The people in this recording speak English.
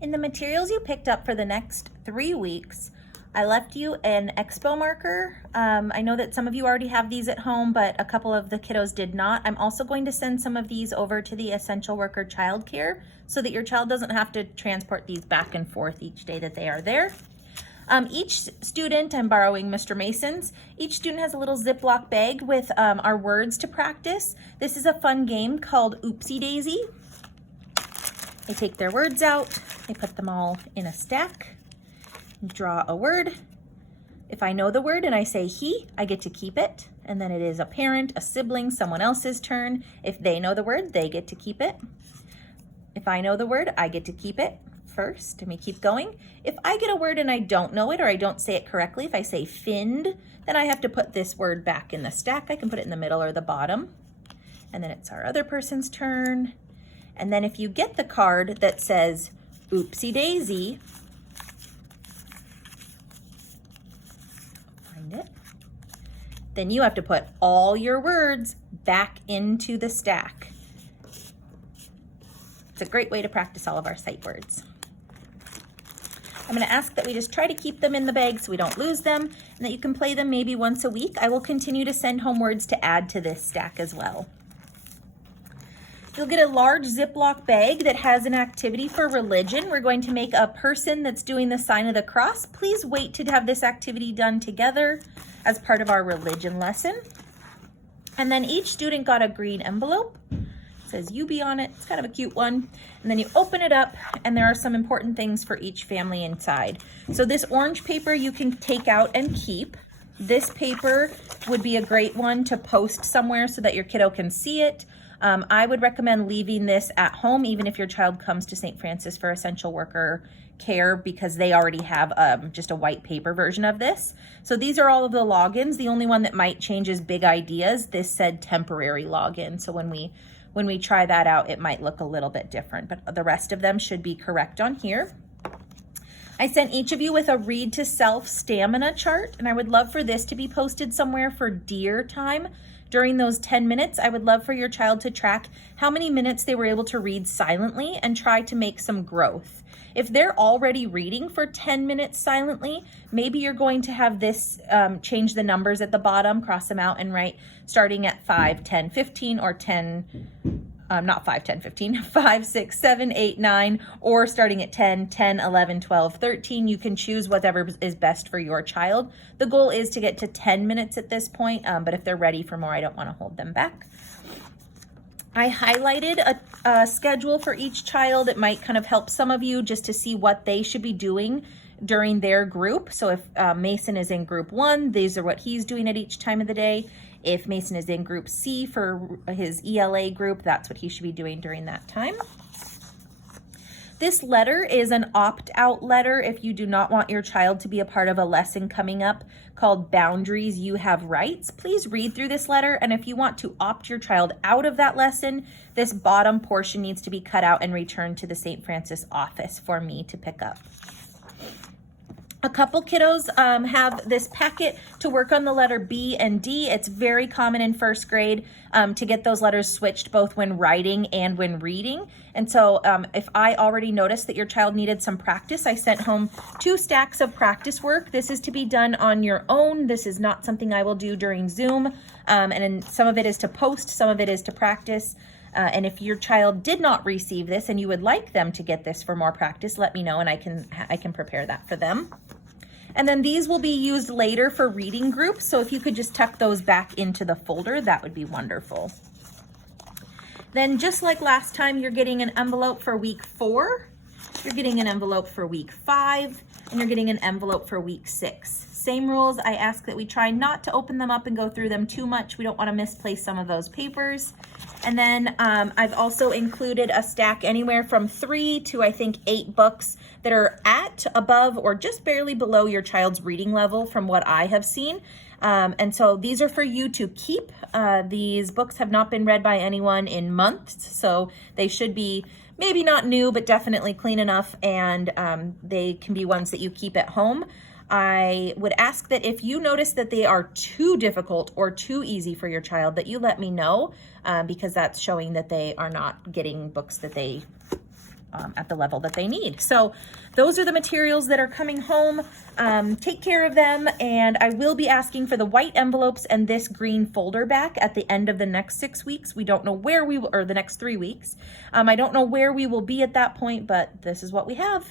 In the materials you picked up for the next 3 weeks, I left you an expo marker. I know that some of you already have these at home, but a couple of the kiddos did not. I'm also going to send some of these over to the essential worker childcare so that your child doesn't have to transport these back and forth each day that they are there. Each student, I'm borrowing Mr. Mason's, each student has a little Ziploc bag with our words to practice. This is a fun game called Oopsie Daisy. They take their words out, they put them all in a stack, draw a word. If I know the word and I say he, I get to keep it. And then it is a parent, a sibling, someone else's turn. If they know the word, they get to keep it. If I know the word, I get to keep it first, and we keep going. If I get a word and I don't know it or I don't say it correctly, if I say find, then I have to put this word back in the stack. I can put it in the middle or the bottom. And then it's our other person's turn. And then if you get the card that says Oopsie Daisy, find it, then you have to put all your words back into the stack. It's a great way to practice all of our sight words. I'm going to ask that we just try to keep them in the bag so we don't lose them, and that you can play them maybe once a week. I will continue to send home words to add to this stack as well. You'll get a large Ziploc bag that has an activity for religion. We're going to make a person that's doing the sign of the cross. Please wait to have this activity done together as part of our religion lesson. And then each student got a green envelope. It says UB on it. It's kind of a cute one. And then you open it up and there are some important things for each family inside. So this orange paper you can take out and keep. This paper would be a great one to post somewhere so that your kiddo can see it. I would recommend leaving this at home, even if your child comes to St. Francis for essential worker care, because they already have just a white paper version of this. So these are all of the logins. The only one that might change is Big Ideas. This said temporary login. So when we try that out, it might look a little bit different, but the rest of them should be correct on here. I sent each of you with a read to self stamina chart, and I would love for this to be posted somewhere for deer time. During those 10 minutes, I would love for your child to track how many minutes they were able to read silently and try to make some growth. If they're already reading for 10 minutes silently, maybe you're going to have this change the numbers at the bottom, cross them out and write starting at 5, 10, 15, or 10, not 5, 10, 15, 5, 6, 7, 8, 9, or starting at 10, 10, 11, 12, 13. You can choose whatever is best for your child. The goal is to get to 10 minutes at this point, but if they're ready for more, I don't want to hold them back. I highlighted a schedule for each child. It might kind of help some of you just to see what they should be doing during their group. So if Mason is in group 1, these are what he's doing at each time of the day. If Mason is in group C for his ELA group, that's what he should be doing during that time. This letter is an opt-out letter if you do not want your child to be a part of a lesson coming up called Boundaries You Have Rights. Please read through this letter, and if you want to opt your child out of that lesson, this bottom portion needs to be cut out and returned to the St. Francis office for me to pick up. A couple kiddos have this packet to work on the letter B and D. It's very common in first grade to get those letters switched both when writing and when reading. And so if I already noticed that your child needed some practice, I sent home 2 stacks of practice work. This is to be done on your own. This is not something I will do during Zoom. And some of it is to post, some of it is to practice. And if your child did not receive this and you would like them to get this for more practice, let me know and I can prepare that for them. And then these will be used later for reading groups. So if you could just tuck those back into the folder, that would be wonderful. Then just like last time, you're getting an envelope for week 4, you're getting an envelope for week 5, and you're getting an envelope for week 6. Same rules. I ask that we try not to open them up and go through them too much. We don't want to misplace some of those papers. And then I've also included a stack anywhere from 3 to I think 8 books that are at, above, or just barely below your child's reading level from what I have seen. And so these are for you to keep. These books have not been read by anyone in months, so they should be maybe not new, but definitely clean enough, and they can be ones that you keep at home. I would ask that if you notice that they are too difficult or too easy for your child, that you let me know, because that's showing that they are not getting books that they at the level that they need. So those are the materials that are coming home. Take care of them, and I will be asking for the white envelopes and this green folder back at the end of the next 6 weeks. We don't know where we will, or the next 3 weeks. I don't know where we will be at that point, but this is what we have.